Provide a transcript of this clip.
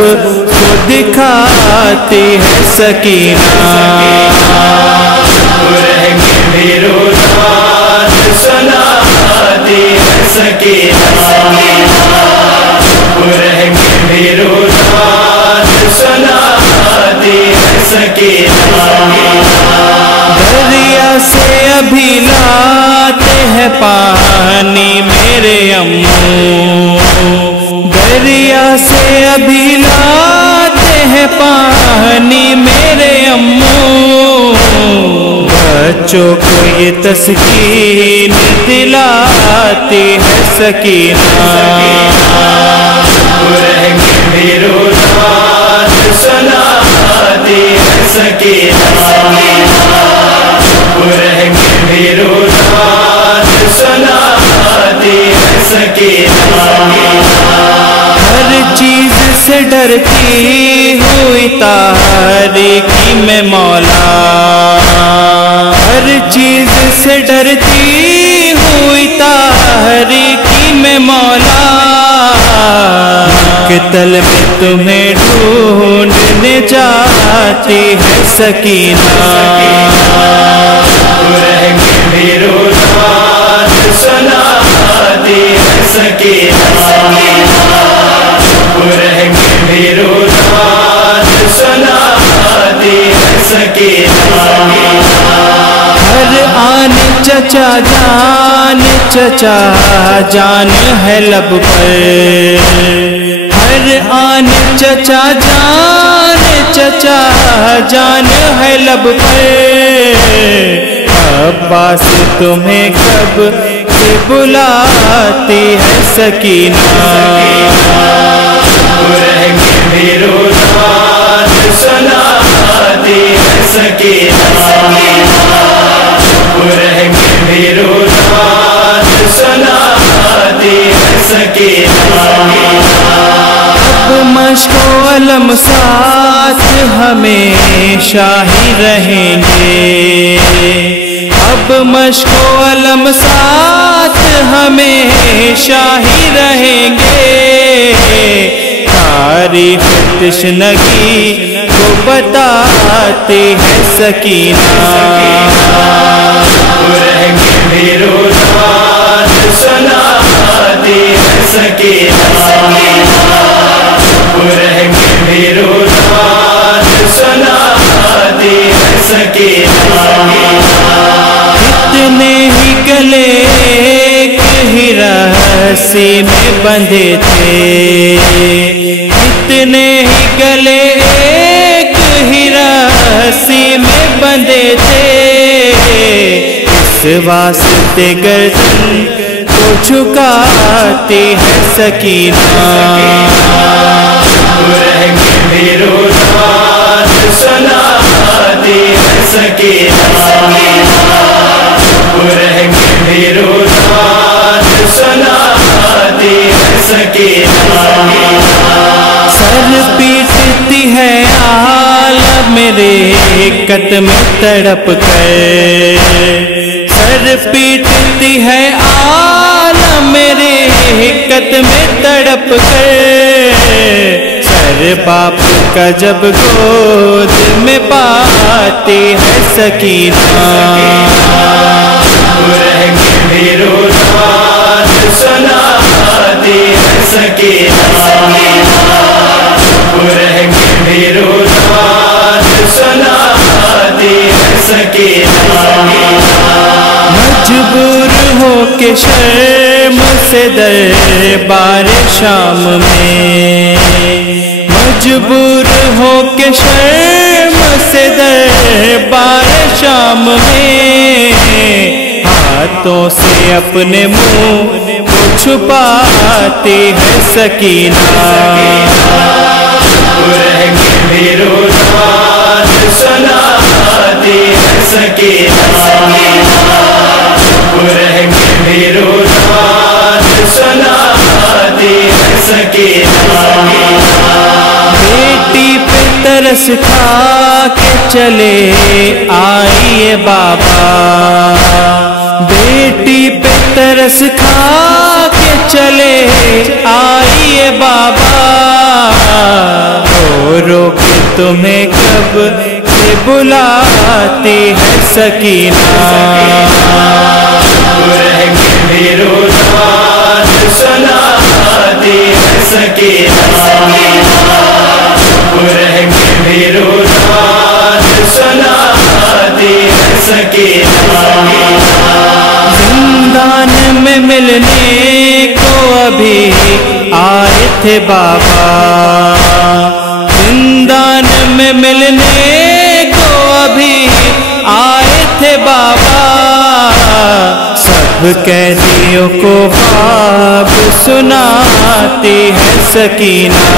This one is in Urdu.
کو دکھاتی ہے سکینہ، رنگ بھی روزان سناتی ہے سکینہ، رنگ بھی روزان سناتی ہے سکینہ، دریا سے ابھی لاتے ہیں پانی میرے امو، دریا سے ابھی لاتے ہیں پانی میرے امو، بچوں کو یہ تسکین دلاتی ہے سکینہ، رنگ بھی روزان سناتی ہے سکینہ، رنگ بھی روزان سناتی ہے سکینہ، ہر چیز سے ڈرتی ہوئی تاریکی میں مولا، ہر چیز سے ڈرتی ہوئی تاریکی میں مولا، قتل میں تمہیں ڈھونڈنے جاتی ہے سکینہ، رنگ بھی روزان سناتی ہے سکینہ، رنگ بھی روزان سناتی ہے سکینہ، ہر آن چچا جان ہے لب پر، ہر آن چچا جان ہے لب پر، عباس تمہیں کب سے بلاتی ہے سکینہ، رنگ بھی روزان سناتی ہے سکینہ، رنگ بھی روزان سناتی ہے سکینہ، اب مشق و علم ساتھ ہمیشہ ہی رہیں گے، اب مشق و علم ساتھ ہمیشہ ہی رہیں گے، تاریخ تشنگی کو بتاتی ہے سکینہ، رنگ بھی روزان سناتی ہے سکینہ، رنگ بھی روزان سناتی ہے سکینہ، اتنے ہی گلے ایک ہی رسی میں بندھے تھے، اتنے ہی گلے ایک ہی رسی میں بندھے تھے، اس واسطے گردن کو جھکاتی ہے سکینہ، رنگ بھی روزان سناتی ہے سکینہ، رنگ بھی روزان سناتی ہے سکینہ، سر پیٹتی ہے عالم میرے قدم تڑپ کر، سر پیٹتی ہے عالم میرے قدم تڑپ کر، سر باپ کا جب گود میں پاتی ہے سکینہ، رنگ بھی روزان سناتی ہے سکینہ، رنگ بھی روزان سناتی ہے سکینہ، مجبور ہو کے شرم سے دربار شام میں، مجبور ہو کے شرم سے دربار شام میں، ہاتھوں سے اپنے منہ کو چھپاتی ہے سکینہ، رنگ بھی روزان سناتی ہے سکینہ، رنگ بھی روزان سناتی ہے سکینہ، بیٹی پہ ترس کھا کے چلے آئیے بابا، بیٹی پہ ترس کھا کے چلے آئیے بابا، تمہیں کب سے بلاتی ہے سکینہ رہ کے بھی روزانہ سناتی ہے سکینہ رہ کے بھی روزانہ سناتی ہے سکینہ زندان میں ملنے کو ابھی آئے تھے بابا زندان میں ملنے کو ابھی آئے تھے بابا سب قیدیوں کو خواب سناتی ہے سکینہ